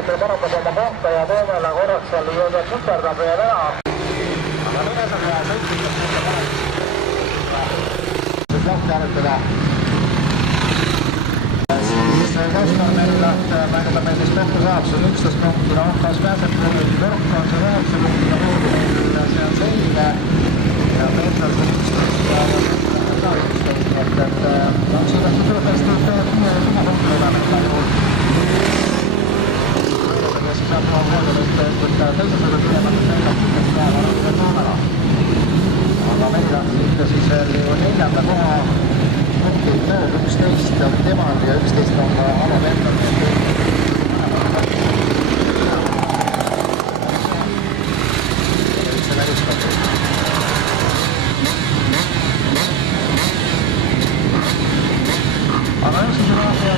sõidukitel parandas oma kohta ja Toomela korraks seal jõudnud superdab veel ära. Aga nüüd on hea sõitmiseks lahti hääletada. Siis Kaspar Merilaht mängida meil siis kohta saab, see on 11 punkti, Rahvas pääseb Kurvil Kõrk on see 9 punkti ja Kurvil see on selge ja Peeter see 11 ja ka 11, nii et siin on see tõesti tuma punkti olema ju. Ja siis saab oma mõelda, et teise sõidu kilemata näidab päeva rõõmida Toomela. Aga Merilaht ikka siis veel ju 4. koha punktid mööd 11 on temal ja 11 on ka Alo Vendal. See välistatud. Aga üks see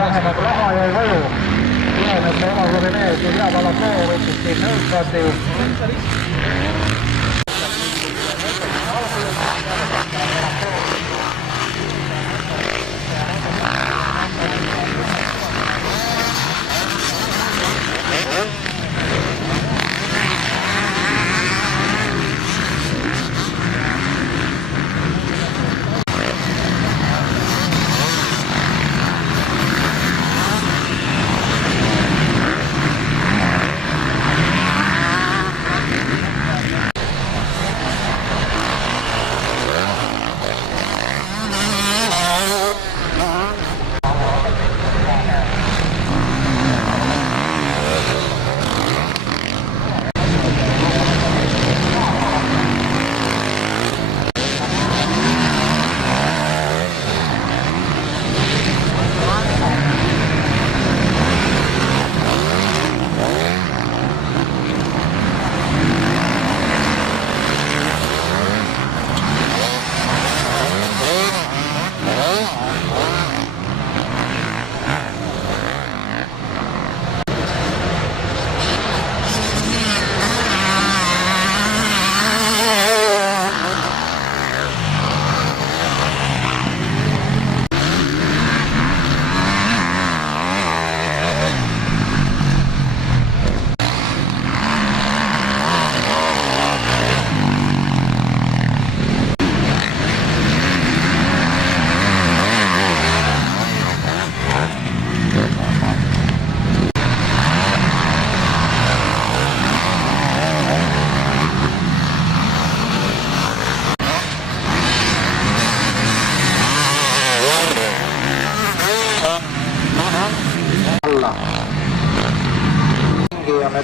vähemalt raha jäi koju. Inimese omaklubi mees ja teab alla koo võttis siin nõudvati.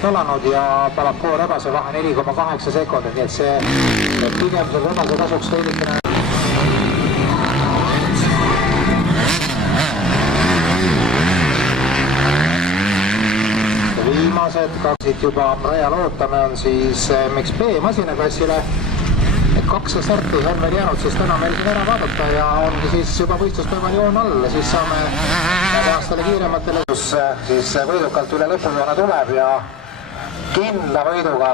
Olanud ja Palakoo Rebase vahe 4,8 sekundit, nii et see pigem see Rebase kasuks veidikene. Viimased kaksid juba rajal ootame on siis MXB masinaklassile. 2 starti on veel jäänud, siis täna meil siin ära vaadata ja ongi siis juba võistluspäeval joon all, siis saame aastale kiirematele, kus siis võidukalt üle lõpujoone tuleb ja kindla võiduga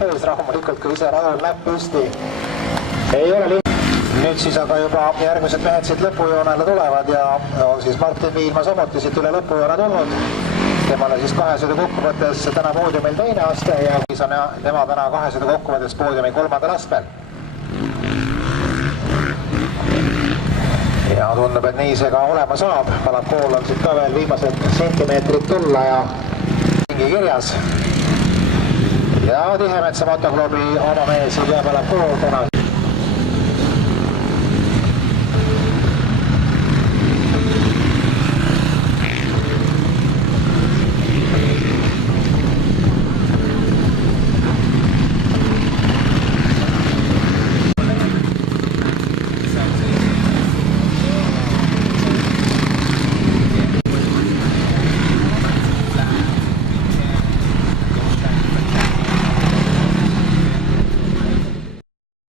mees rahulikult, kui ise rajul näpp püsti. Ei ole lihtne. Nüüd siis aga juba järgmised mehed siit lõpujoonele tulevad ja on siis Martin Viilma samuti siit üle lõpujoone tulnud. Temale siis 2 sõidu kokkuvõttes täna poodiumil 2. aste ja siis on tema täna 2 sõidu kokkuvõttes poodiumi 3. astmel. Ja tundub, et nii see ka olema saab. Palakool on siit ka veel viimased sentimeetrid tulla ja kirjas. Ja Tihemetsa motoklubi oma mees ja peale pool täna